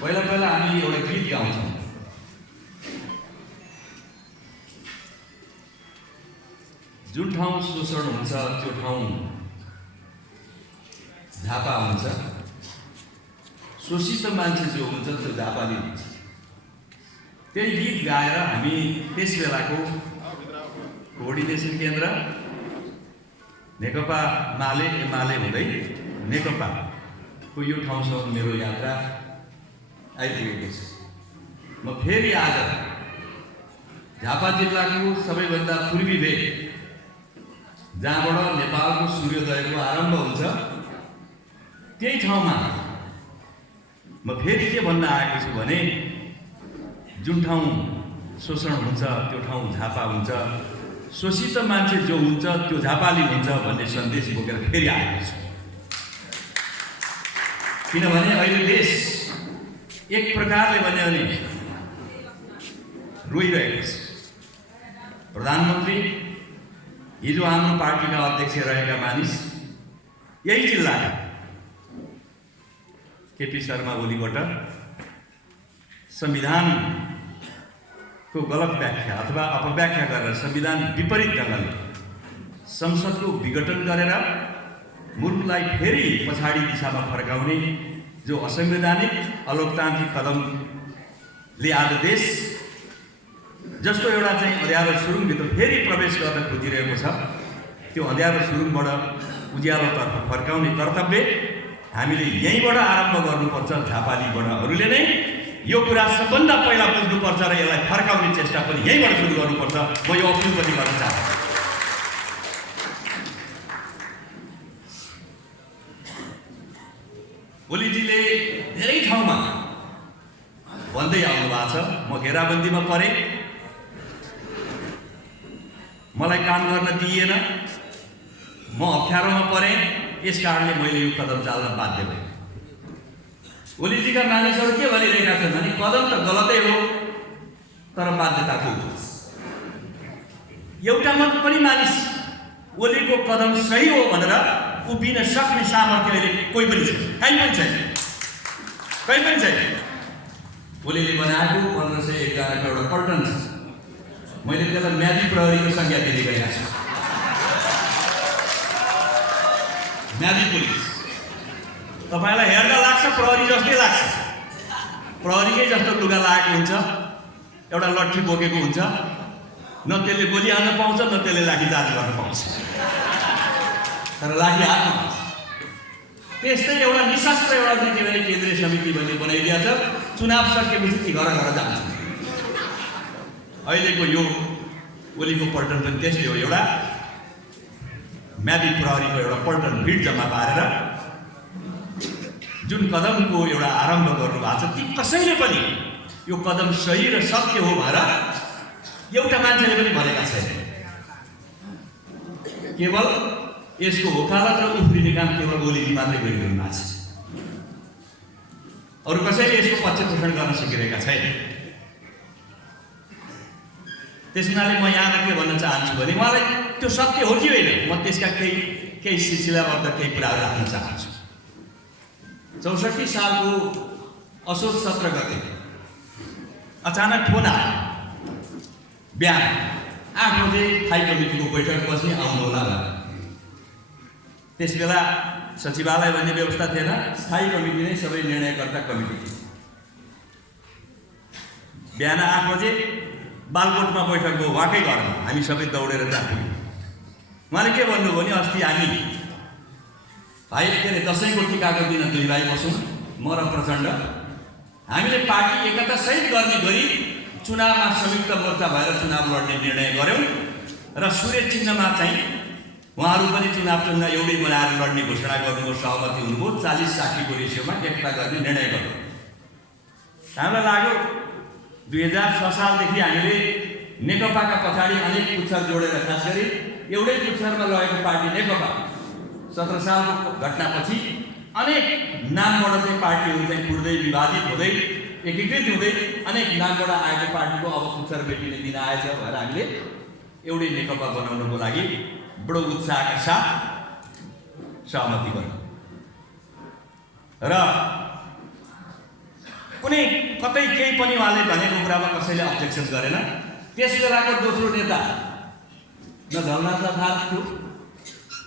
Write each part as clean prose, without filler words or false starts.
पहिला पहिला हामी एउटा गीत गाउँछौँ। जुन ठाउँ शोषण हुन्छ त्यो ठाउँ झापा हुन्छ, शोषित मान्छे जो हुन्छ त्यो झापाली हुन्छ। त्यही गीत गाएर हामी त्यस बेलाको कोअर्डिनेसन केन्द्र नेकपा माले हुँदै नेकपाको यो ठाउँसम्म मेरो यात्रा आइपुगेको छ। म फेरि आज झापा जिल्लाको सबैभन्दा पूर्वी भेग जहाँबाट नेपालको सूर्योदयको आरम्भ हुन्छ त्यही ठाउँमा म फेरि के भन्न आएको छु भने जुन ठाउँ शोषण हुन्छ त्यो ठाउँ झापा हुन्छ, शोषित मान्छे जो हुन्छ त्यो झापाली हुन्छ भन्ने सन्देश बोकेर फेरि आएको छु। किनभने अहिले देश एक प्रकारले भन्यो भने रोइरहेको छ। प्रधानमन्त्री हिजो हाम्रो पार्टीका अध्यक्ष रहेका मानिस यही जिल्लाका केपी शर्मा ओलीबाट संविधानको गलत व्याख्या अथवा अपव्याख्या गरेर संविधान विपरीत ढङ्गले संसदको विघटन गरेर मुलुकलाई फेरि पछाडि दिशामा फर्काउने जो असंवैधानिक अलोकतान्त्रिक कदमले आज देश जस्तो एउटा चाहिँ अँध्यारो सुरुङभित्र फेरि प्रवेश गर्न खोजिरहेको छ, त्यो अँध्यारो सुरुङबाट उज्यालोतर्फ फर्काउने कर्तव्य हामीले यहीँबाट आरम्भ गर्नुपर्छ। झापालीबाट नै यो कुरा सबभन्दा पहिला बुझ्नुपर्छ र यसलाई फर्काउने चेष्टा पनि यहीँबाट सुरु गर्नुपर्छ। म यो अपिल पनि गर्न चाहन्छु। ओलीजीले धेरै ठाउँमा भन्दै आउनु भएको छ, म घेराबन्दीमा परेँ, मलाई काम गर्न दिइएन, म अप्ठ्यारोमा परेँ, यस कारणले मैले यो कदम चाल्न बाध्य भएँ। ओलीजीका मानिसहरू के भनिरहेका छन् भने कदम त गलतै हो तर बाध्यताको एउटा मात्र पनि मानिस ओलीको कदम सही हो भनेर उभिन सक्ने सामर्थ्य अहिले कोही पनि छैन, कहीँ पनि छैन। ओलीले बनाएको 1511 एउटा पल्टन छ, मैले त्यसलाई म्यादी प्रहरीको संज्ञा दिँदै गएको छु। म्यादी पुलिस तपाईलाई हेर्दा लाग्छ प्रहरी जस्तै लाग्छ, प्रहरीकै जस्तो लुगा लागेको हुन्छ, एउटा लट्ठी बोकेको हुन्छ, न त्यसले गोली हान्न पाउँछ न त्यसले लाठीचार्ज गर्न पाउँछ, तर लाठी हातमा पाउँछ। त्यस्तै एउटा निशस्त्र एउटा चाहिँ के भने केन्द्रीय समिति भन्ने बनाइदिएको छ, चुनाव सकेपछि ती घर घर जान्छ। अहिलेको यो ओलीको पल्टन पनि त्यस्तै हो, एउटा म्यादी प्रहरीको एउटा पल्टन भिड जम्मा पारेर जुन कदमको एउटा आरम्भ गर्नु भएको छ, ती कसैले पनि यो कदम सही र सत्य हो भनेर एउटा मान्छेले पनि भनेका छैन। केवल यसको वकालत र उफ्रिने काम केवल ओलीजी मात्रै गरिरहनु भएको छ, अरू कसैले यसको पक्ष पोषण गर्न सकिरहेका छैन। त्यस हुनाले म यहाँ के भन्न चाहन्छु भने मलाई त्यो सत्य हो कि होइन, म त्यसका केही सिलसिलाबद्ध केही कुराहरू राख्न चाहन्छु। 64 सालको असोज 17 गते अचानक फोन आयो, बिहान 8 बजे स्थायी कमिटीको बैठक पछि आउनु होला। त्यस बेला सचिवालय भन्ने व्यवस्था थिएन, स्थायी कमिटी नै सबै निर्णयकर्ता कमिटी थियो। बिहान 8 बजे बालकोटमा बैठक भयो, वाकै घरमा हामी सबै दौडेर जान्थ्यौँ। उहाँले के भन्नु भने अस्ति हामी भाइ के अरे दसैँको टिकाको दिन 2 भाइ बसौँ, म र प्रचण्ड, हामीले पार्टी एकता सहित गर्ने गरी चुनावमा संयुक्त मोर्चा भएर चुनाव लड्ने निर्णय गऱ्यौँ र सूर्य चिन्हमा चाहिँ उहाँहरू पनि चुनाव एउटै बनाएर लड्ने घोषणा गर्नुभयो, सहमति हुनुभयो। 40-60 को रेसियोमा एकता गर्ने निर्णय गर्यो। हामीलाई लाग्यो 2006 सालदेखि हामीले नेकपाका पछाडि अनेक पुच्छर जोडेर, खास गरी एउटै पुच्छरमा लगेको पार्टी नेकपा 17 सालको घटनापछि अनेक नामबाट चाहिँ पार्टीहरू चाहिँ फुट्दै विभाजित हुँदै एकीकृत हुँदै अनेक नामबाट आएको पार्टीको अब पुच्छर भेटिने दिन आएछ भनेर हामीले एउटै नेकपा बनाउनको लागि बडो उत्साहका साथ सहमति गर्यो। र कुनै कतै केही पनि उहाँले भनेको कुरामा कसैले अब्जेक्सन गरेन। त्यस बेलाको दोस्रो नेता न झलनाथलाई थाहा थियो,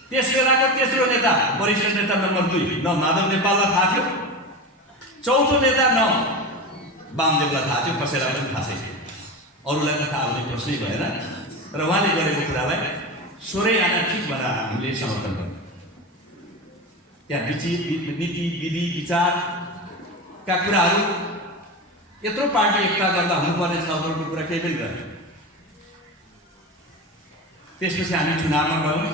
त्यस बेलाको तेस्रो नेता वरिष्ठ नेता नम्बर 2 न माधव नेपाललाई थाहा थियो, चौथो नेता न वामदेवलाई थाहा थियो, कसैलाई पनि थाहा छैन। अरूलाई त थाहा हुने प्रश्नै भएन। र उहाँले गरेको कुरालाई सोरै आना ठिक भनेर हामीले समर्थन गर्यौँ। त्यहाँ नीति विधि विचारका कुराहरू यत्रो पार्टी एकता गर्दा हुनुपर्ने छलफलको कुरा केही पनि गरेन। त्यसपछि हामी चुनावमा गयौँ।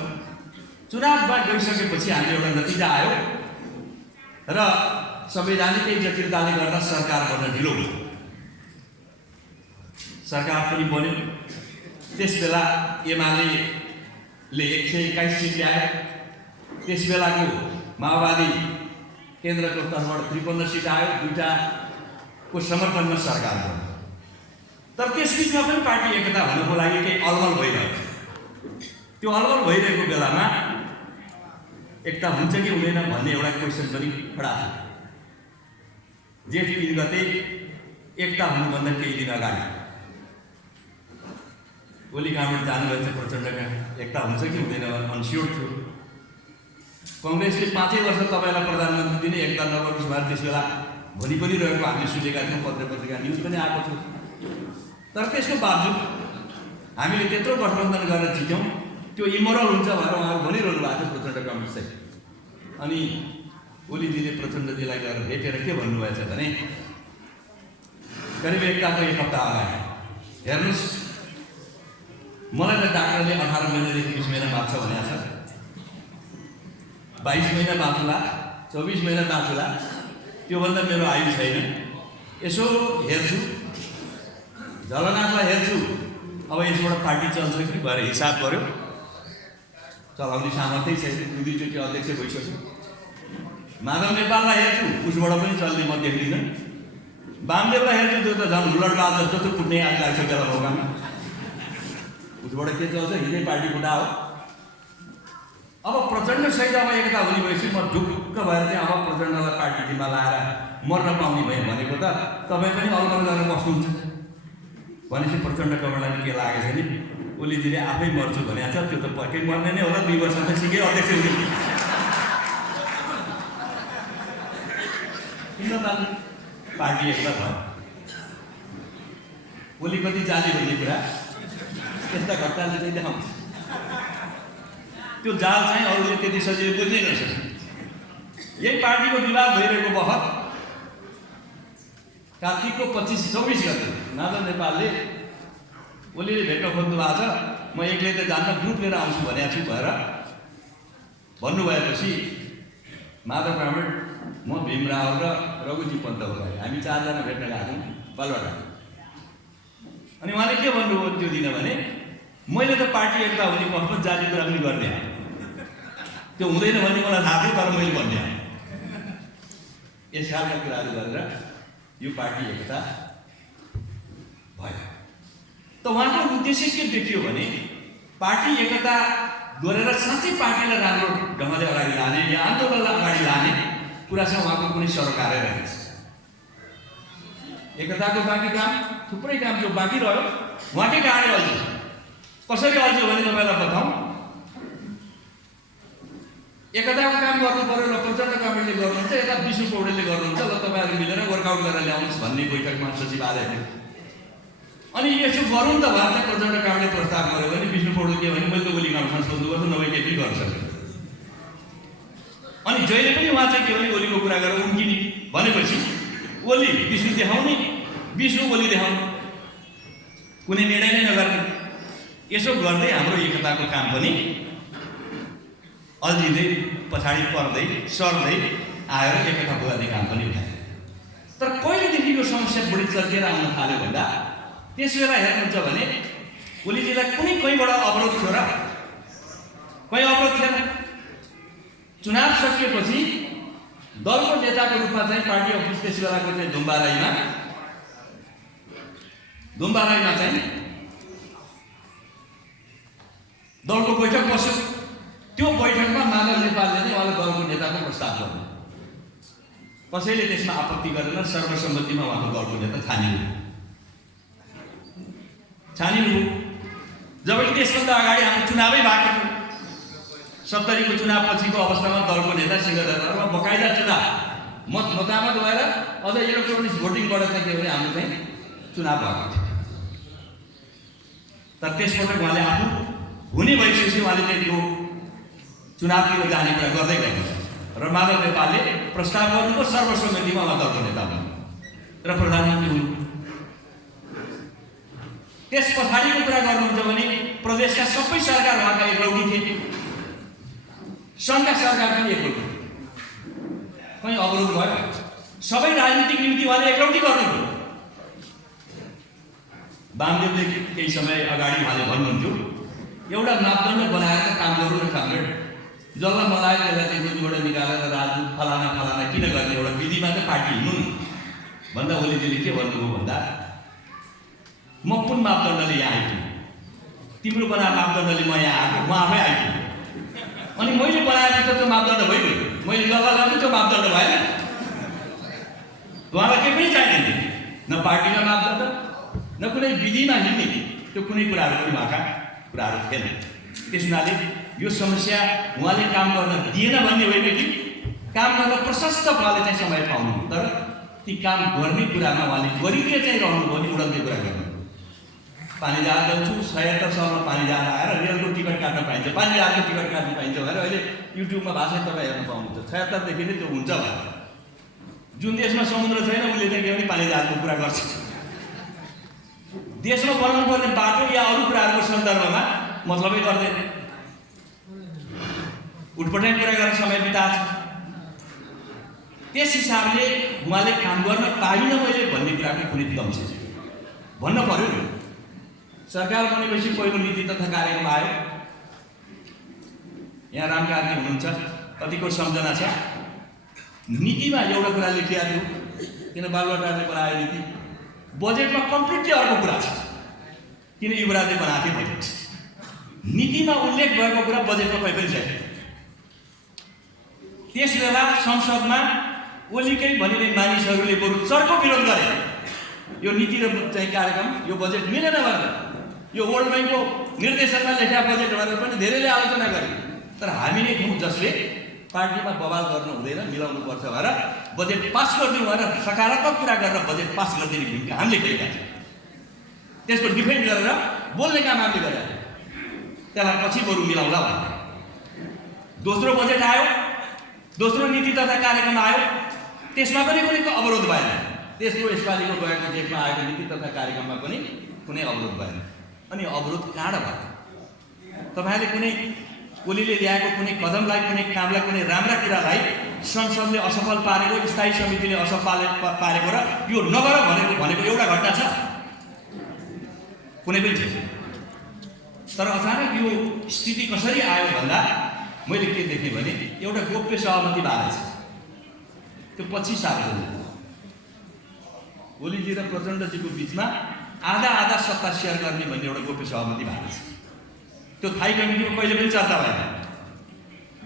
चुनावमा गइसकेपछि हामीले एउटा नतिजा आयो र संवैधानिकै जटिलताले गर्दा सरकार बन्न ढिलो भयो। सरकार पनि बन्यो। त्यस बेला एमाले 121 सिट ल्यायो। त्यस बेलाको माओवादी केन्द्रको तर्फबाट 53 सिट आयो। दुईटाको समर्थनमा सरकार बन्यो। तर त्यसबिचमा पनि पार्टी एकता हुनको लागि केही अलमल भइरहेको थियो। त्यो अलमल भइरहेको बेलामा एकता हुन्छ कि हुँदैन भन्ने एउटा क्वेसन पनि खडा थियो। जेठ 3 गते एकता हुनुभन्दा केही दिन अगाडि ओली कहाँबाट जानुभएछ प्रचण्डका, एकता हुन्छ कि हुँदैन अनस्योर थियो। कङ्ग्रेसले 5 वर्ष तपाईँलाई प्रधानमन्त्री दिने, एकता नगर्नुहोस् भनेर त्यस बेला भोलि पनि रहेको हामीले सुनेका थियौँ, पत्र पत्रिका न्युज पनि आएको थियो। तर त्यसको बावजुद हामीले त्यत्रो गठबन्धन गरेर जित्यौँ। त्यो इमोरल हुन्छ भनेर उहाँहरू भनिरहनु भएको थियो प्रचण्ड कम्युनिस्ट चाहिँ। अनि ओलीजीले प्रचण्डजीलाई गएर भेटेर के भन्नुभएछ भने करिब एकताको 1 हप्ता अगाडि, हेर्नुहोस् मलाई त डाक्टरले 18 महिनादेखि 20 महिना बाँच्छ भनेको छ, 22 महिना बाँचुला, 24 महिना बाँचुला, त्योभन्दा मेरो आयु छैन। यसो हेर्छु, झलनाथलाई हेर्छु, अब यसबाट पार्टी चल्छ कि भएर हिसाब गर्यो। चलाउने सामर्थ्य छैन, 2-2 चोटि अध्यक्ष भइसक्यो। माधव नेपाललाई हेर्छु, उसबाट पनि चल्ने म देख्दिनँ। वामदेवलाई हेर्छु, त्यो त झन् हुलडबाज जस्तो त कुट्ने आज लागिसकेर मौकामा, उसबाट के चल्छ, हिँड्ने पार्टी फुटा हो। अब प्रचण्ड सहित अब एकता हुने भएपछि म ढुक्क भएर चाहिँ अब प्रचण्डलाई पार्टी टिममा लाएर मर्न पाउने भएँ भनेको त तपाईँ पनि अलमल गरेर बस्नुहुन्छ भनेपछि प्रचण्डकोबाट के लागेको छ नि, ओलीजीले आफै मर्छु भनेको छ, त्यो त पक्कै मर्ने नै होला। 2 वर्ष त सिकै अध्यक्ष हुने किन त पार्टी एकता भयो। ओली कति जाने भन्ने कुरा त्यस्ता घटनाले चाहिँ देखाउँछ। त्यो जाल चाहिँ अरूले त्यति सजिलो बुझ्नै नसक्छ। यही पार्टीको विवाद भइरहेको बखत कार्तिकको 25-26 गते माधव नेपालले ओलीले भेट्न खोज्नु भएको छ, म एक्लै त जान्न, ग्रुप लिएर आउँछु भनेको छु भनेर भन्नुभएपछि माधव ब्राह्मण, म भीमराव र रघुजी पन्त भयो, हामी 4 जना भेट्न गएको थियौँ बालुवाटार। अनि उहाँले के भन्नुभयो त्यो दिन भने मैले त पार्टी एकता हुने पक्षमा जाति कुरा पनि गर्ने, त्यो हुँदैन भन्ने मलाई थाहा थियो, तर मैले भन्ने यस खालका कुराहरू गरेर यो पार्टी एकता भयो। त उहाँको उद्देश्य के देखियो भने पार्टी एकता गरेर साँच्चै पार्टीलाई राम्रो ढङ्गले अगाडि लाने या आन्दोलनलाई अगाडि लाने कुरासँग उहाँको कुनै सरोकारै रहेछ। एकताको बाँकी काम, थुप्रै काम जो बाँकी रह्यो उहाँकै कारणले अल्झ्यो। कसरी अल्झ्यो भने तपाईँलाई बताउँ। एकताको काम गर्नु पर्यो र प्रचण्ड कमिटीले गर्नुहुन्छ, यता विष्णु पौडेलले गर्नुहुन्छ, ल तपाईँहरू मिलेर वर्कआउट गरेर ल्याउनुहोस् भन्ने बैठकमा सचिवालय थियो। अनि यसो गरौँ त भएर चाहिँ प्रचण्ड कमिटीले प्रस्ताव गर्यो भने विष्णु पौडेल के भने मैले त ओली कामसँग सोध्नुपर्छ, नभए के पनि गर्न सक्दैन। अनि जहिले पनि उहाँ चाहिँ के भने ओलीको कुरा गरेर उम्किने भनेपछि ओली विष्णु देखाउने, विष्णु ओली देखाउने, कुनै निर्णय नै नगर्ने। यसो गर्दै हाम्रो एकताको काम पनि अल्झिँदै पछाडि पर्दै सर्दै आएर एकता पुर्याउने काम पनि भयो। तर कहिलेदेखि यो समस्या बढी चर्केर आउन थाल्यो भन्दा त्यस बेला हेर्नुहुन्छ भने ओलीजीलाई कुनै कहीँबाट अवरोध थियो र? कहीँ अवरोध थिएन। चुनाव सकिएपछि दलको नेताको रूपमा चाहिँ पार्टी अफिस त्यस बेलाको चाहिँ धुम्बाराईमा चाहिँ दलको बैठक बस्यो। त्यो बैठकमा माधव नेपालले नै उहाँले दलको नेताको प्रस्ताव गर्नु। कसैले त्यसमा आपत्ति गरेन। सर्वसम्मतिमा उहाँको दलको नेता छानिनु। जबकि त्यसभन्दा अगाडि हाम्रो चुनावै भएको थियो। 70 को चुनाव पछिको अवस्थामा दलको नेता सिंहदरबारमा बकाइदा चुनाव मतामत भएर अझ इलेक्ट्रोनिक्स भोटिङबाट चाहिँ के भने हाम्रो चाहिँ चुनाव भएको थियो। तर त्यसपटक उहाँले आफू हुने भइसकेपछि उहाँले चाहिँ त्यो चुनावतिर जाने कुरा गर्दै गर्नुहुन्छ र माधव नेपालले प्रस्ताव गर्नुको सर्वसम्मतिमा उहाँ दलको नेता हुनु र प्रधानमन्त्री हुनु। त्यस पछाडिको कुरा गर्नुहुन्छ भने प्रदेशका सबै सरकार उहाँका एकलौटी थिए, सङ्घका सरकार पनि एकलौटी, कहीँ अवरोध भयो। सबै राजनीतिक निम्ति उहाँले एकलौटी गर्नुभयो। वामदेवले केही समय अगाडि उहाँले भन्नुहुन्थ्यो एउटा मापदण्ड बनाएर काम गर्नु न कामरेड, जसलाई मलाई त्यसलाई चाहिँ बुझबाट निकालेर राजदूत फलाना फलाना किन गर्ने, एउटा विधिमा चाहिँ पार्टी हिँड्नु भन्दा ओलीजीले के भन्नुभयो भन्दा म कुन मापदण्डले यहाँ आइपुगेँ, तिम्रो बनाएको मापदण्डले म यहाँ आएको, म आफै आइपुगेँ। अनि मैले बनाएको त त्यो मापदण्ड भइगयो, मैले जग्गा लाग्नु त्यो मापदण्ड भएन। उहाँलाई केही पनि चाहिँदैन, न पार्टीका मापदण्ड न कुनै विधिमा हिँड्ने त्यो कुनै कुराहरू पनि उहाँका कुराहरू थिएन। त्यस हुनाले यो समस्या उहाँले काम गर्न दिएन भन्ने होइन कि काम गर्न प्रशस्त उहाँले चाहिँ समय पाउनु, तर ती काम गर्ने कुरामा उहाँले गरिदिए चाहिँ रहनुभयो भने उडन्ते कुरा गर्नु। पानी जहाज जान्छु 76 सालमा पानी जहाज आएर रेलको टिकट काट्न पाइन्छ, पानी जहाजको टिकट काट्न पाइन्छ भनेर अहिले युट्युबमा भाषा तपाईँ हेर्न पाउनुहुन्छ। 76 देखि नै त्यो हुन्छ भनेर। जुन देशमा समुद्र छैन उसले चाहिँ के भने पानी जहाजको कुरा गर्छ। देशमा बनाउनु पर्ने बाटो या अरू कुराहरूको सन्दर्भमा मतलबै गर्दैन, उटपटाङ कुरा गर्न समय बिताएको छ। त्यस हिसाबले उहाँले काम गर्न पाइनँ मैले भन्ने कुराको कुनै दम छैन, भन्न पर्यो नि। सरकार बनेपछि पहिलो नीति तथा कार्यक्रम आयो। यहाँ राम कार्की हुनुहुन्छ, कतिको सम्झना छ। नीतिमा एउटा कुरा लेखिएको थियो, किन बालुवाटारले बनायो नीति, बजेटमा कम्प्लिटली अर्को कुरा छ, किन युवराजले बनाएको थियो बजेट। नीतिमा उल्लेख भएको कुरा बजेटमा कहीँ पनि छैन। त्यस बेला संसदमा ओलीकै भनिने मानिसहरूले बरु चर्को विरोध गरे, यो नीति र चाहिँ कार्यक्रम यो बजेट मिलेन भनेर। यो वर्ल्ड ब्याङ्कको निर्देशनमा लेखा बजेट भनेर पनि धेरैले आलोचना गरे। तर हामी नै थियौँ जसले पार्टीमा बवाल गर्नु हुँदैन, मिलाउनु पर्छ भनेर बजेट पास गरिदिउँ भनेर सकारात्मक कुरा गरेर बजेट पास गरिदिने भूमिका हामीले खेलेका थियौँ। त्यसको डिफेन्ड गरेर बोल्ने काम हामीले गरेका थियौँ। त्यसलाई पछि बरु मिलाउँला भनेर दोस्रो बजेट आयो, दोस्रो नीति तथा कार्यक्रम आयो, त्यसमा पनि कुनै अवरोध भएन। तेस्रो यसपालिको गएको जेठमा आएको नीति तथा कार्यक्रममा पनि कुनै अवरोध भएन। अनि अवरोध कहाँबाट भयो? तपाईँहरूले कुनै ओलीले ल्याएको कुनै कदमलाई, कुनै कामलाई, कुनै राम्रा कुरालाई संसदले असफल पारेको, स्थायी समितिले असफल पारेको र यो नगर भनेको एउटा घटना छ? कुनै पनि छैन। तर अचानक यो स्थिति कसरी आयो भन्दा मैले के देखेँ भने एउटा गोप्य सहमति भएको छ। त्यो 25 सार्वजनिक ओलीजी र प्रचण्डजीको बिचमा आधा आधा सत्ता सेयर गर्ने भन्ने एउटा गोप्य सहमति भएको छ। त्यो थाई कमिटीमा कहिले पनि चर्चा भएन।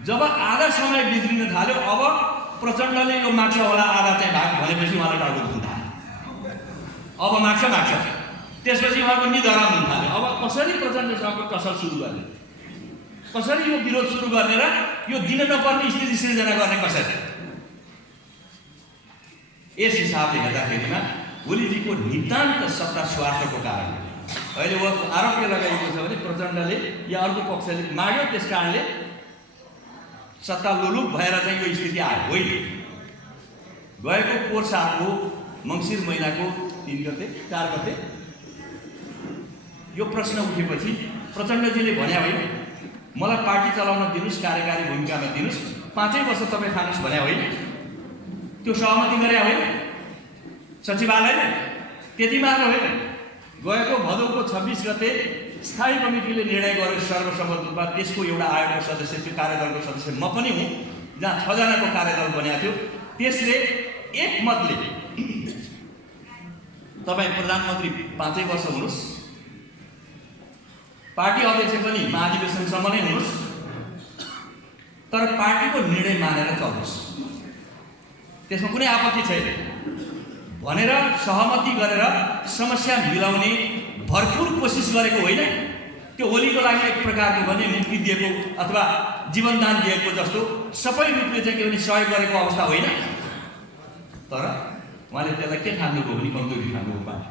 जब आधा समय बिग्रिन थाल्यो, अब प्रचण्डले यो माग्छ होला आधा चाहिँ भाग भनेपछि उहाँलाई टाउको दुख्न थाल्यो। अब माग्छ, त्यसपछि उहाँको निधराम हुन थाल्यो। अब कसरी प्रचण्डसँगको टसल सुरु गर्ने, कसरी यो विरोध सुरु गर्ने र यो दिन नपर्ने स्थिति सिर्जना गर्ने कसरी? यस हिसाबले हेर्दाखेरिमा ओलीजीको नितान्त सत्ता स्वार्थको कारण अहिले वो आरोप के लगाइएको छ भने प्रचण्डले या अर्को पक्षले माग्यो, त्यस कारणले सत्ता लोलुप भएर चाहिँ यो स्थिति आयो। होइन, गएको पोहोर सालको मङ्सिर महिनाको 3 गते 4 गते यो प्रश्न उठेपछि प्रचण्डजीले भने होइन मलाई पार्टी चलाउन दिनुस्, कार्यकारी भूमिकामा दिनुस्, 5 वर्ष तपाईँ खानुस् भने होइन। त्यो सहमति गरे होइन सचिवालयले। त्यति मात्र होइन, गएको भदौको 26 गते स्थायी कमिटीले निर्णय गर्यो सर्वसम्मत रूपमा। त्यसको एउटा आयोगको सदस्य, त्यो कार्यदलको सदस्य म पनि हुँ, जहाँ 6 जनाको कार्यदल बनेको थियो। त्यसले एकमतले तपाईँ प्रधानमन्त्री 5 वर्ष हुनुहोस्, पार्टी अध्यक्ष पनि महाधिवेशनसम्म नै हुनुहोस्, तर पार्टीको निर्णय मानेर चल्नुहोस्। त्यसमा कुनै आपत्ति छैन भनेर सहमति गरेर समस्या मिलाउने भरपूर कोसिस गरेको होइन। त्यो ओलीको लागि एक प्रकारको भने मुक्ति दिएको अथवा जीवनदान दिएको जस्तो सबै रूपले चाहिँ के भने सहयोग गरेको अवस्था होइन। तर उहाँले त्यसलाई के ठान्नुभयो भने कमजोरी ठान्नुभयो पार्टी।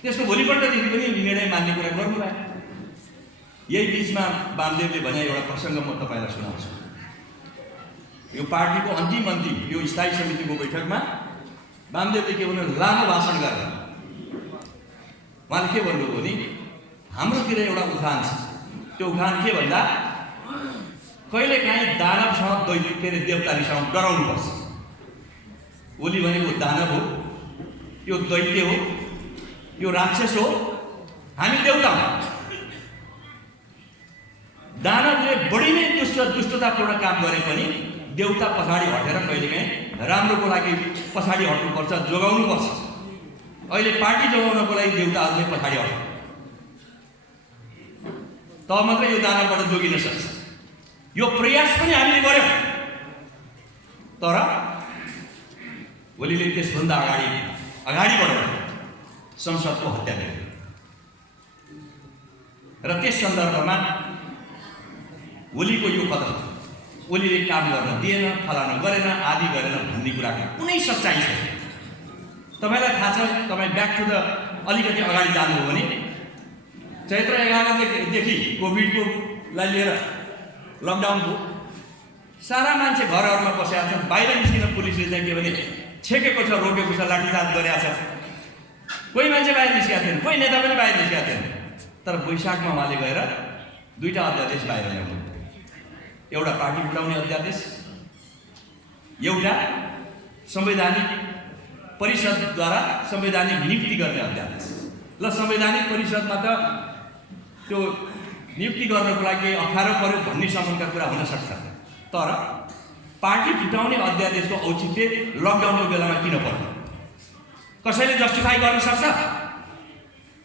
त्यसको भोलिपल्टदेखि पनि निर्णय मान्ने कुरा गर्नुभयो। यही बिचमा वामदेवले भने एउटा प्रसङ्ग म तपाईँलाई सुनाउँछु। यो पार्टीको अन्तिम यो स्थायी समितिको बैठकमा वामदेवले के भन्नु लामो भाषण गरेर उहाँले के भन्नुभयो भने हाम्रोतिर एउटा उखान छ। त्यो उखान के भन्दा कहिलेकाहीँ दानवसँग के अरे देवतारीसँग डराउनुपर्छ। ओली भनेको दानव हो, यो दैत्य हो, यो राक्षस हो, हामी देवता हौँ। दानवले बढी नै दुष्टतापूर्ण काम गरे पनि देवता पछाडि हटेर कहिलेकाहीँ राम्रोको लागि पछाडि हट्नुपर्छ, जोगाउनुपर्छ। अहिले पार्टी जोगाउनको लागि देवताहरूले पछाडि हट्छ, तब मात्रै यो दानवबाट जोगिन सक्छ। यो प्रयास पनि हामीले गर्यौँ। तर ओलीले त्यसभन्दा अगाडि बढेर संसदको हत्या गर्यो र त्यस सन्दर्भमा ओलीको यो कदम ओलीले काम गर्न दिएन, फलानु गरेन, आदि गरेन भन्ने कुराको कुनै सच्चाइ छैन। तपाईँलाई थाहा छ, तपाईँ ब्याक टु द अलिकति अगाडि जानुभयो भने चैत्र 11 देखि कोभिडकोलाई लिएर लकडाउन भयो। सारा मान्छे घरहरूमा बसेका छन्, बाहिर निस्किन पुलिसले चाहिँ के भने छेकेको छ, रोकेको छ, लाठीचार्ज गरेका छ। कोही मान्छे बाहिर निस्केका थिएन, कोही नेता पनि बाहिर निस्केका थिएन। तर वैशाखमा उहाँले गएर 2टा अध्यादेश बाहिर ल्याउनु। एउटा पार्टी फुटाउने अध्यादेश, एउटा संवैधानिक परिषदद्वारा संवैधानिक नियुक्ति गर्ने अध्यादेश। ल संवैधानिक परिषदमा त त्यो नियुक्ति गर्नको लागि अप्ठ्यारो पर्यो भन्ने सम्मका कुरा हुन सक्छ। तर पार्टी फुटाउने अध्यादेशको औचित्य लकडाउनको बेलामा किन पर्यो? कसैले जस्टिफाई गर्न सक्छ?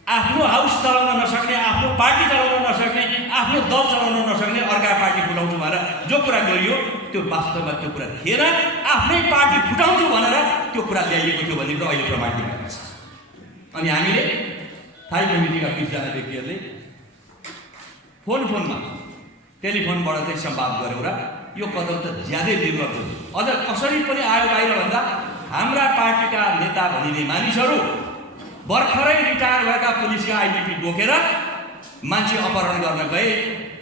आफ्नो हाउस चलाउन नसक्ने, आफ्नो पार्टी चलाउन नसक्ने, आफ्नो दल चलाउन नसक्ने अर्का पार्टी फुटाउँछु भनेर जो कुरा गरियो त्यो वास्तवमा त्यो कुरा थिएन। आफ्नै पार्टी फुटाउँछु भनेर त्यो कुरा ल्याइएको थियो भन्ने कुरा अहिले प्रमाणित भएको छ। अनि हामीले थाई कमिटीका 20 जना व्यक्तिहरूले फोनमा टेलिफोनबाट चाहिँ संवाद गऱ्यौँ र यो कदम त ज्यादै विगत हो। अझ कसरी पनि आयो बाहिर भन्दा हाम्रा पार्टीका नेता भनिने मानिसहरू भर्खरै रिटायर भएका पुलिसका आइडिपी बोकेर मान्छे अपहरण गर्न गए,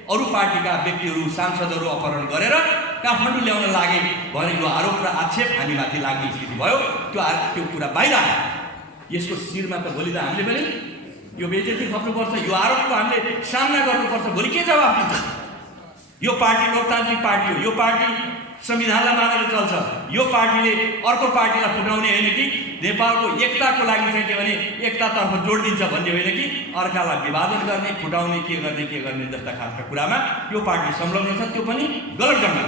अरू पार्टीका व्यक्तिहरू सांसदहरू अपहरण गरेर काठमाडौँ ल्याउन लागे भने यो आरोप र आक्षेप हामीमाथि लाग्ने स्थिति भयो। त्यो कुरा बाहिर आयो। यसको शिरमा त भोलि त हामीले पनि यो बेइज्जती खप्नुपर्छ, यो आरोपको हामीले सामना गर्नुपर्छ। भोलि के जवाफ दिन्छ? यो पार्टी लोकतान्त्रिक पार्टी हो, यो पार्टी संविधानलाई मानेर चल्छ, यो पार्टीले अर्को पार्टीलाई फुटाउने होइन कि नेपालको एकताको लागि चाहिँ के भने एकतातर्फ जोड दिन्छ भन्ने होइन कि अर्कालाई विभाजन गर्ने, फुटाउने, के गर्ने जस्ता खासका कुरामा यो पार्टी संलग्न छ। त्यो पनि गलत ढङ्गले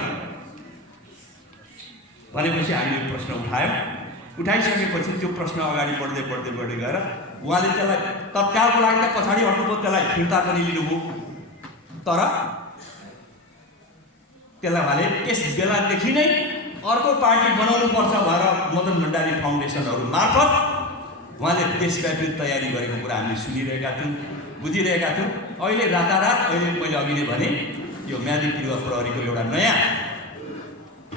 भनेपछि हामीले प्रश्न उठायौँ। उठाइसकेपछि त्यो प्रश्न अगाडि बढ्दै गएर उहाँले त्यसलाई तत्कालको लागि त पछाडि हट्नुभयो, त्यसलाई फिर्ता पनि लिनुभयो। तर त्यसलाई भने त्यस बेलादेखि नै अर्को पार्टी बनाउनुपर्छ भनेर मदन भण्डारी फाउन्डेसनहरू मार्फत उहाँले देशव्यापी तयारी गरेको कुरा हामीले सुनिरहेका थियौँ, बुझिरहेका थियौँ। अहिले रातारात मैले अघि नै भने यो म्यादी पूर्व प्रहरीको एउटा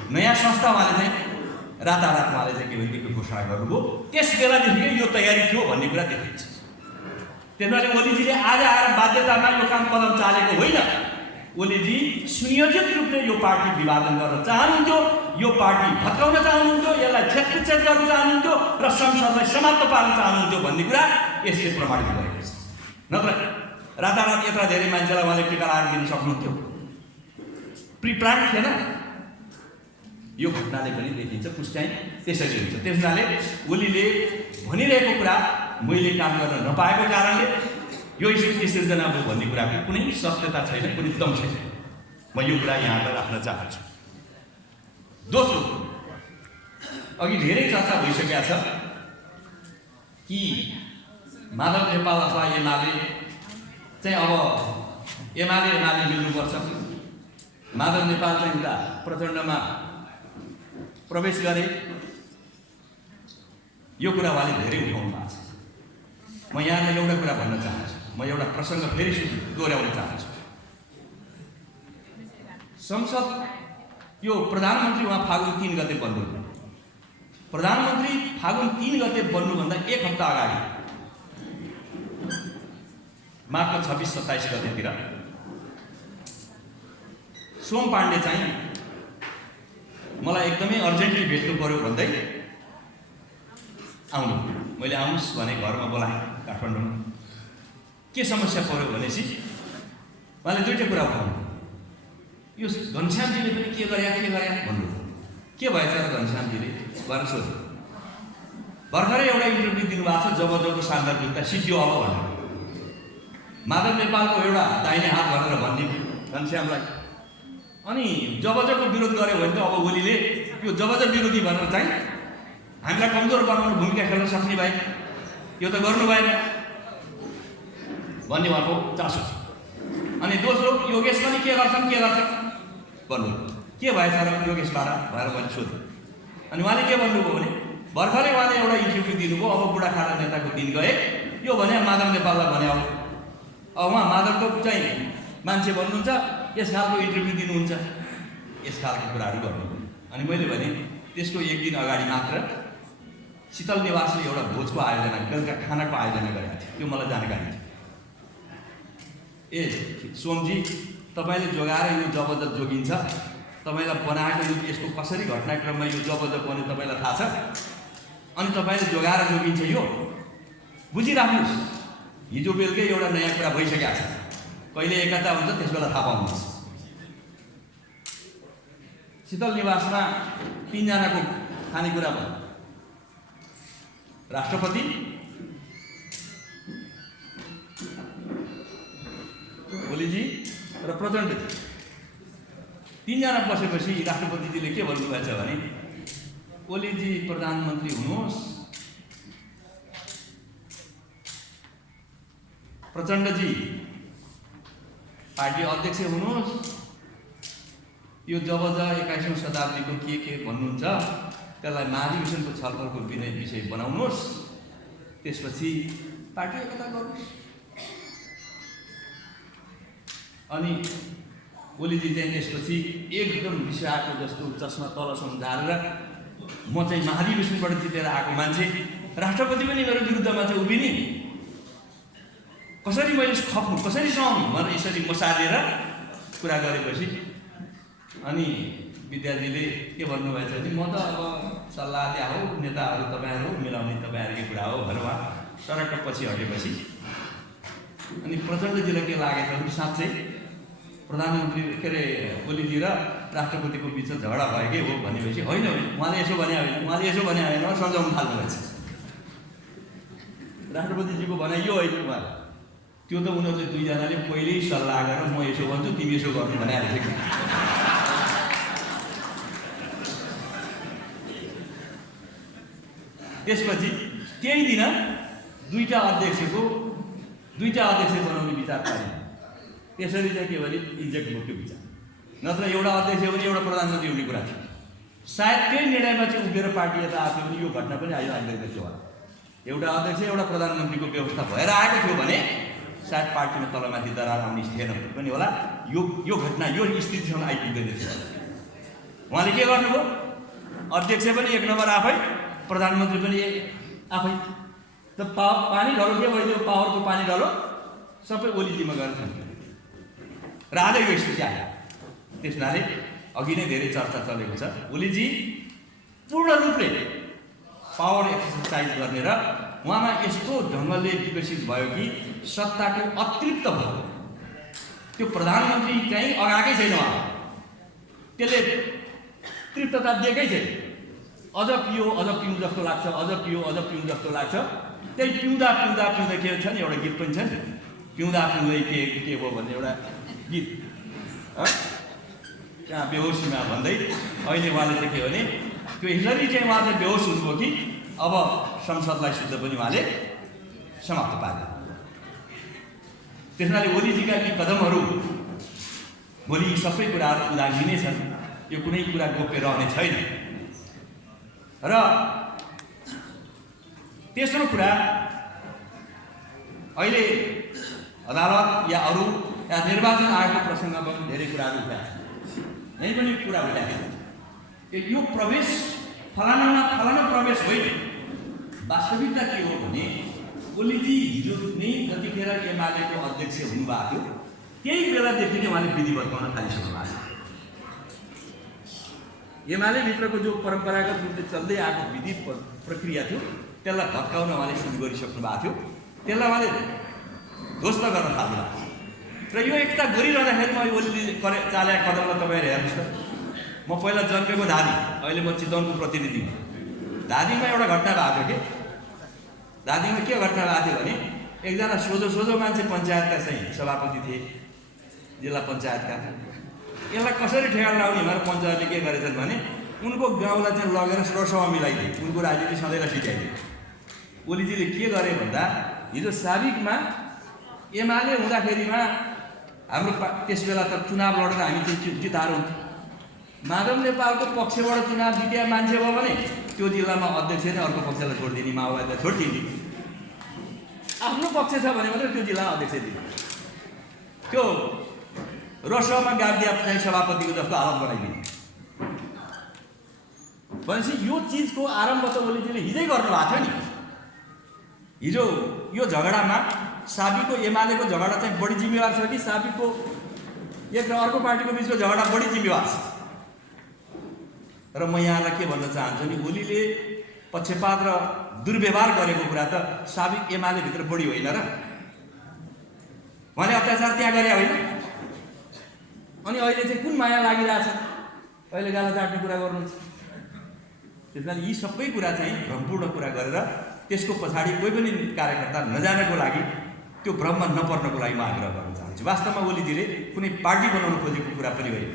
नयाँ संस्था उहाँले चाहिँ रातारात उहाँले चाहिँ के भनेदेखि घोषणा गर्नुभयो। त्यस बेलादेखि यो तयारी थियो भन्ने कुरा देखिन्छ। त्यसैले ओलीजीले आज आएर बाध्यतामा यो कदम चालेको होइन। ओलीजी सुनियोजित रूपले यो पार्टी विभाजन गर्न चाहनुहुन्थ्यो, यो पार्टी भत्काउन चाहनुहुन्थ्यो, यसलाई छेदविच्छेद गर्न चाहनुहुन्थ्यो र संसदलाई समाप्त पार्न चाहनुहुन्थ्यो भन्ने कुरा यसले प्रमाणित गरेको छ। नत्र रातारात यत्र धेरै मान्छेलाई उहाँले टिका लगाएर दिन सक्नुहुन्थ्यो? प्रिप्लान थिएन। यो घटनाले पनि देखिन्छ, पुष्टाइ त्यसरी हुन्छ। त्यस हुनाले ओलीले भनिरहेको कुरा मैले काम गर्न नपाएको कारणले यो स्थिति सिर्जना भयो भन्ने कुराको कुनै सत्यता छैन, कुनै दम छैन। म यो कुरा यहाँलाई राख्न चाहन्छु। दोस्रो, अघि धेरै चर्चा भइसकेका छ कि माधव नेपाल अथवा एमाले चाहिँ अब एमाले मिल्नुपर्छ। माधव नेपाल चाहिँ एउटा प्रवेश गरे। यो कुरा उहाँले धेरै उठाउनु भएको छ। म यहाँलाई एउटा कुरा भन्न चाहन्छु, म एउटा प्रसङ्ग फेरि दोहोऱ्याउन चाहन्छु। संसद यो प्रधानमन्त्री उहाँ फागुन 3 गते बन्नु। प्रधानमन्त्री फागुन 3 गते बन्नुभन्दा 1 हप्ता अगाडि माघको 26-27 गतेतिर सोम पाण्डे चाहिँ मलाई एकदमै अर्जेन्टली भेट्नु पर्यो भन्दै आउनु। मैले आउनुहोस् भने घरमा बोलाएँ काठमाडौँमा। के समस्या पर्यो भनेपछि उहाँले दुईवटा कुरा उठाउनु। यो घनश्यामजीले पनि के गरे भन्नु। के भएछ र घनश्यामजीले भनेर सोध्नु। भर्खरै एउटा इन्टरभ्यू दिनुभएको छ, जब सान्दर्भिकता सिद्धियो अब भनेर। माधव नेपालको एउटा दाहिने हात भनेर भनिदिनु घनश्यामलाई। अनि जबको विरोध गर्यो भने त अब ओलीले यो जब विरोधी भनेर चाहिँ हामीलाई कमजोर बनाउनु भूमिका खेल्न सक्ने भए यो त गर्नु भएन भन्ने उहाँको चासो छ। अनि दोस्रो योगेश पनि के गर्छन् भन्नु। के भएछ र योगेशबाट भनेर मैले सोधेँ। अनि उहाँले के भन्नुभयो भने भर्खरै उहाँले एउटा इन्टरभ्यू दिनुभयो, अब बुढाखाडा नेताको दिन गए यो भने माधव नेपाललाई भने अब उहाँ माधवको चाहिँ मान्छे भन्नुहुन्छ, यस खालको इन्टरभ्यू दिनुहुन्छ, यस खालको कुराहरू गर्नु। अनि मैले भने त्यसको 1 दिन अगाडि मात्र शीतल निवासले एउटा भोजको आयोजना, बेलुका खानाको आयोजना गरेको थियो, त्यो मलाई जानकारी थियो। ए सोमजी, तपाईँले जोगाएर यो जबरजस्त जोगिन्छ, तपाईँलाई बनाएको यो यसको कसरी घटनाक्रममा यो जबरजस्त बन्यो तपाईँलाई थाहा छ। अनि तपाईँले जोगाएर जोगिन्छ यो बुझिराख्नुहोस्। हिजो बेलुकै एउटा नयाँ कुरा भइसकेको छ, कहिले एकता हुन्छ त्यस बेला थाहा पाउनुहुन्छ। शीतल निवासमा 3 जनाको खानेकुरा भयो। राष्ट्रपति, ओलीजी र प्रचण्डजी 3 जना बसेपछि राष्ट्रपतिजीले के भन्नुभएछ भने ओलीजी प्रधानमन्त्री हुनुहोस्, प्रचण्डजी पार्टी अध्यक्ष हुनुहोस्, यो जब 21औं शताब्दीको के भन्नुहुन्छ त्यसलाई महाधिवेशनको छलफलको विषय बनाउनुहोस्, त्यसपछि पार्टी एकता गर्नुहोस्। अनि ओलीजी चाहिँ त्यसपछि एकदम रिसाएको जस्तो चस्मा तलसम्म झारेर म चाहिँ महाधिवेशनबाट जितेर आएको मान्छे, राष्ट्रपति पनि मेरो विरुद्धमा चाहिँ उभिने, कसरी मैले खप्नु, कसरी सहनु भनेर यसरी मसालेर कुरा गरेपछि अनि विद्यार्थीले के भन्नुभएछ भने म त अब सल्लाह दिया हो, नेताहरू तपाईँहरू मिलाउने तपाईँहरूकै कुरा हो भनेर उहाँ सरक्क पछि हटेपछि अनि प्रचण्डजीलाई के लागेछ भने साँच्चै प्रधानमन्त्री के अरे ओलीजी र राष्ट्रपतिको बिचमा झगडा भएकै हो भनेपछि होइन उहाँले यसो भने होइन सम्झाउनु थाल्नुभएछ। राष्ट्रपतिजीको भनाइ यो होइन उहाँ, त्यो त उनीहरूले 2 जनाले पहिल्यै सल्लाह गरेर म यसो भन्छु तिमी यसो गर्नु भनिहाल्छ कि। त्यसपछि त्यही दिन 2टा अध्यक्ष बनाउने विचार पारे। त्यसरी चाहिँ के भने इन्जेक्ट भयो त्यो विचार, नत्र एउटा अध्यक्ष भने एउटा प्रधानमन्त्री हुने कुरा थियो। सायद त्यही निर्णयमा चाहिँ उभिएर पार्टी यता आएको भने यो घटना पनि आइरहेको थियो होला। एउटा अध्यक्ष एउटा प्रधानमन्त्रीको व्यवस्था भएर आएको थियो भने सायद पार्टीमा तलमाथि दरार आउने थिएन पनि होला, यो घटना यो स्थितिसम्म आइपुग्दैन थियो। उहाँले के गर्नुभयो, अध्यक्ष पनि 1 नम्बर आफै, प्रधानमन्त्री पनि आफै। त पानी ढलो के भइदियो, पावरको पानी ढलो सबै ओलीजीमा गएर छन् र आज यो स्थिति आयो। त्यस हुनाले अघि नै धेरै चर्चा चलेको छ, ओलीजी पूर्ण रूपले पावर एक्सर्साइज गर्ने र उहाँमा यस्तो ढङ्गले विकसित भयो कि सत्ताको अतृप्त भयो। त्यो प्रधानमन्त्री चाहिँ अगाएकै छैन, उहाँ त्यसले तृप्तता दिएकै छैन। अझ पिउँ जस्तो लाग्छ, अझ पिउँ जस्तो लाग्छ। त्यही पिउँदा के छ नि, एउटा गीत पनि छ नि, पिउँदा पिउँदै के भयो भन्ने एउटा गीत त्यहाँ बेहोसीमा भन्दै अहिले उहाँले चाहिँ के भने त्यो यसरी चाहिँ उहाँ चाहिँ बेहोस हुनुभयो कि अब संसदलाई शुद्ध पनि उहाँले समाप्त पार्यो। त्यसैले ओलीजीका यी कदमहरू भोलि सबै कुराहरू उदासीनै छन्, यो कुनै कुरा गोप्य रहने छैन। र तेस्रो कुरा, अहिले अदालत या अरू या निर्वाचन आयोगको प्रसङ्गमा पनि धेरै कुराहरू उठाएको छ। यहीँ पनि कुरा उठाएको छ यो प्रवेश फलाना प्रवेश होइन। वास्तविकता के हो भने ओलीजी हिजो नै जतिखेर एमालेको अध्यक्ष हुनुभएको थियो त्यही बेलादेखि नै उहाँले विधिवत गर्न थालिसक्नु भएको छ। एमाले भित्रको जो परम्परागत रूपले चल्दै आएको विधि प्रक्रिया थियो त्यसलाई भत्काउन उहाँले सुरु गरिसक्नु भएको थियो। त्यसलाई उहाँले ध्वस्त गर्न थाल्नु भएको थियो र यो एकता गरिरहँदाखेरि म ओलीले चालेका कदमलाई तपाईँहरू हेर्नुहोस् त। म पहिला जन्मेको धादिङ, अहिले म चितवनको प्रतिनिधि हुँ। धादिङमा एउटा घटना भएको थियो कि धादिङमा के घटना भएको थियो भने एकजना सोझो मान्छे पञ्चायतका चाहिँ सभापति थिए, जिल्ला पञ्चायतका। यसलाई कसरी ठेगान लाउने भनेर पञ्चायतले के गरेछन् भने उनको गाउँलाई चाहिँ लगेर सरसभा मिलाइदिए, उनको राजनीति सधैँलाई सिकाइदिए। ओलीजीले के गरे भन्दा हिजो साबिकमा एमाले हुँदाखेरिमा हाम्रो त्यस बेला त चुनाव लडेर हामी चाहिँ जिताएर हुन्थ्यो। माधव नेपालको पक्षबाट चुनाव जिते मान्छे भयो भने त्यो जिल्लामा अध्यक्ष नै अर्को पक्षलाई छोडिदिने, माओवादीलाई छोडिदिने। आफ्नो पक्ष छ भने मात्रै त्यो जिल्लामा अध्यक्ष दिने। त्यो रसोमा गाडिया चाहिँ सभापतिको जस्तो हालत बनाइदिने। भनेपछि यो चिजको आरम्भ त ओलीजीले हिजै गर्नुभएको थियो नि। हिजो यो झगडामा साबीको एमालेको झगडा चाहिँ बढी जिम्मेवार छ कि साबीको एक र अर्को पार्टीको बिचको झगडा बढी जिम्मेवार छ? र म यहाँलाई के भन्न चाहन्छु नि, ओलीले पक्षपात र दुर्व्यवहार गरेको कुरा त साबिक एमाले भित्र बढी होइन र? उहाँले अत्याचार त्यहाँ गरे होइन? अनि अहिले चाहिँ कुन माया लागिरहेछ? अहिले गाला चाट्ने कुरा गर्नुहुन्छ। त्यस कारण यी सबै कुरा चाहिँ भ्रमपूर्ण कुरा गरेर त्यसको पछाडि कोही पनि कार्यकर्ता नजानको लागि, त्यो भ्रममा नपर्नको लागि म आग्रह गर्न चाहन्छु। वास्तवमा ओलीजीले कुनै पार्टी बनाउन खोजेको कुरा पनि होइन।